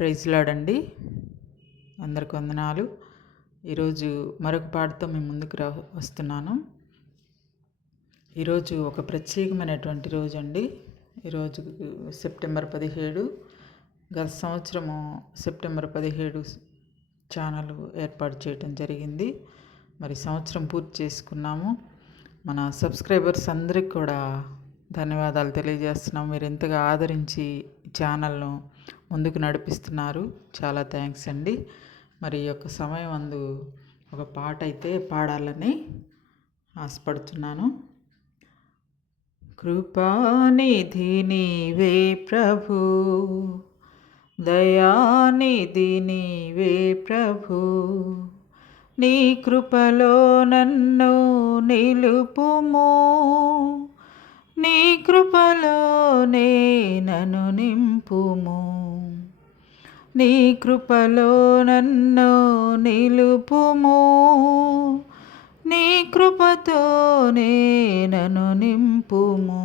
Praise lord. అందరికి వందనాలు. ఈరోజు మరొక పాటతో మేము ముందుకు వస్తున్నాను. ఈరోజు ఒక ప్రత్యేకమైనటువంటి రోజు అండి. ఈరోజు సెప్టెంబర్ 17. గత సంవత్సరము సెప్టెంబర్ 17 ఛానల్ ఏర్పాటు చేయటం జరిగింది. మరి సంవత్సరం పూర్తి చేసుకున్నాము. మన సబ్స్క్రైబర్స్ అందరికి కూడా ధన్యవాదాలు తెలియజేస్తున్నాం. మీరు ఎంతగా ఆదరించి ఛానల్ను ముందుకు నడిపిస్తున్నారు. చాలా థ్యాంక్స్ అండి. మరి ఈ యొక్క సమయం అందు ఒక పాట అయితే పాడాలని ఆశపడుతున్నాను. కృపానిధి నీవే ప్రభు, దయానిధి నీవే ప్రభు, నీ కృపలో నన్ను నిలుపుము, నీ కృపలోనే నన్ను నింపుము, నీ కృపలో నన్ను నిలుపుము, నీ కృపతోనే నన్ను నింపుము.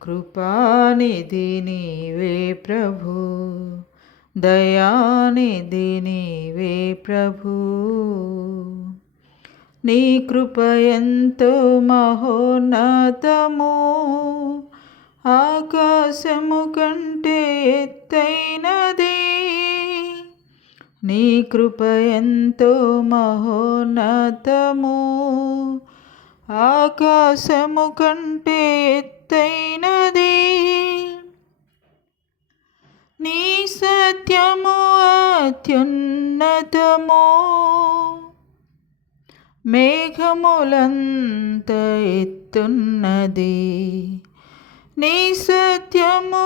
కృపానిధి నీవే ప్రభు, దయానిధి నీవే ప్రభు, నీ కృప ఎంతో మహోన్నతము, ఆకాశము కంటే ఎత్తైనది. నీ కృప ఎంతో మహోన్నతము, ఆకాశము కంటే ఎత్తైనది. నీ సత్యము అత్యున్నతము, మేఘములంత ఎత్తున్నది. నీ సత్యము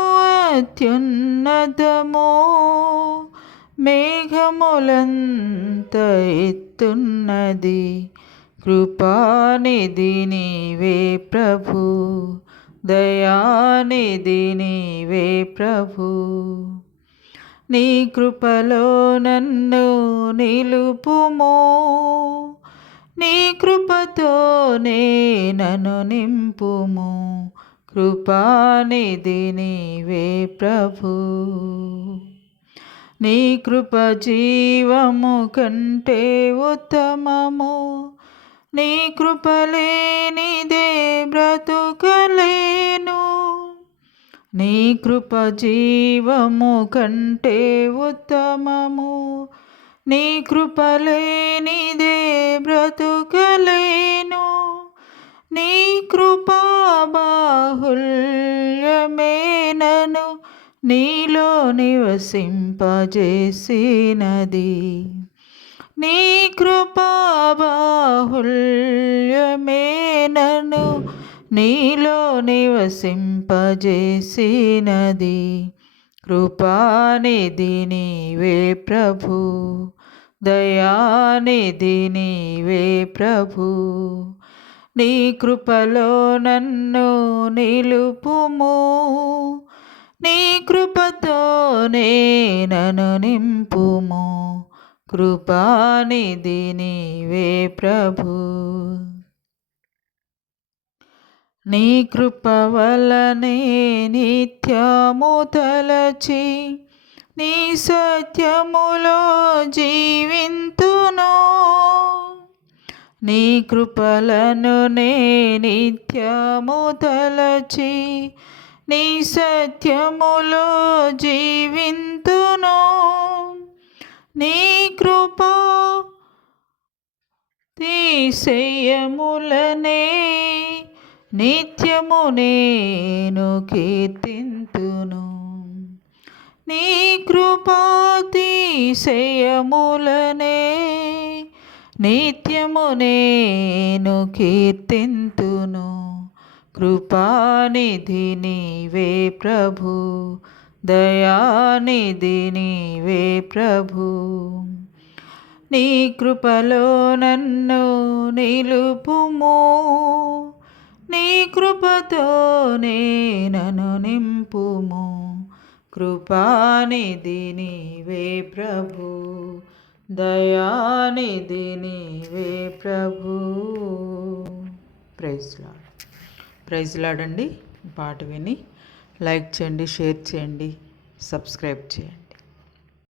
అత్యున్నతము, మేఘములంత ఎత్తున్నది. కృపానిధి నీవే ప్రభు, దయానిధి నీవే ప్రభు, నీ కృపలో నన్ను నిలుపుము, నీ కృపతోనే నన్ను నింపుము. కృపానిధి నీవే ప్రభు, నీ కృప జీవము కంటే ఉత్తమము, నీ కృప లేనిదే బ్రతుకలేను. నీ కృప జీవము కంటే ఉత్తమము, నీ కృప లేనిదే బ్రతుకలేను. నీ కృపా బాహుల్యమే నన్ను నీలో నివసింపజేసినది. నీ కృపా బాహుల్యమే నన్ను నీలో నివసింపజేసినది. కృపానిధి నీవే ప్రభు, దయానిధి నీవే ప్రభు, నీ కృపలో నన్ను నిలుపుము, నీ కృపతోనే నన్ను నింపుము. కృపానిధి నీవే ప్రభు, నీ కృప వలనే నిత్యము తలచి నీ సత్యములో జీవింతును. నీ కృపలను నే నిత్యము తలచి నీ సత్యములో జీవింతును. నీ కృపా అతిశయములనే నిత్యము నేను కీర్తింతును. నీ కృపాతిశయములనే నిత్యము నేను కీర్తింతును. కృపానిధి నీవే ప్రభు, దయానిధి నీవే ప్రభు, నీ కృపలో నన్ను నిలుపుము, నీ కృపతోనే నన్ను నింపుము. కృపానిధి నీవే ప్రభు, దయానిధి నీవే ప్రభు. ప్రైజ్ లార్డ్ అండి. పాట విని లైక్ చేయండి, షేర్ చేయండి, సబ్స్క్రైబ్ చేయండి.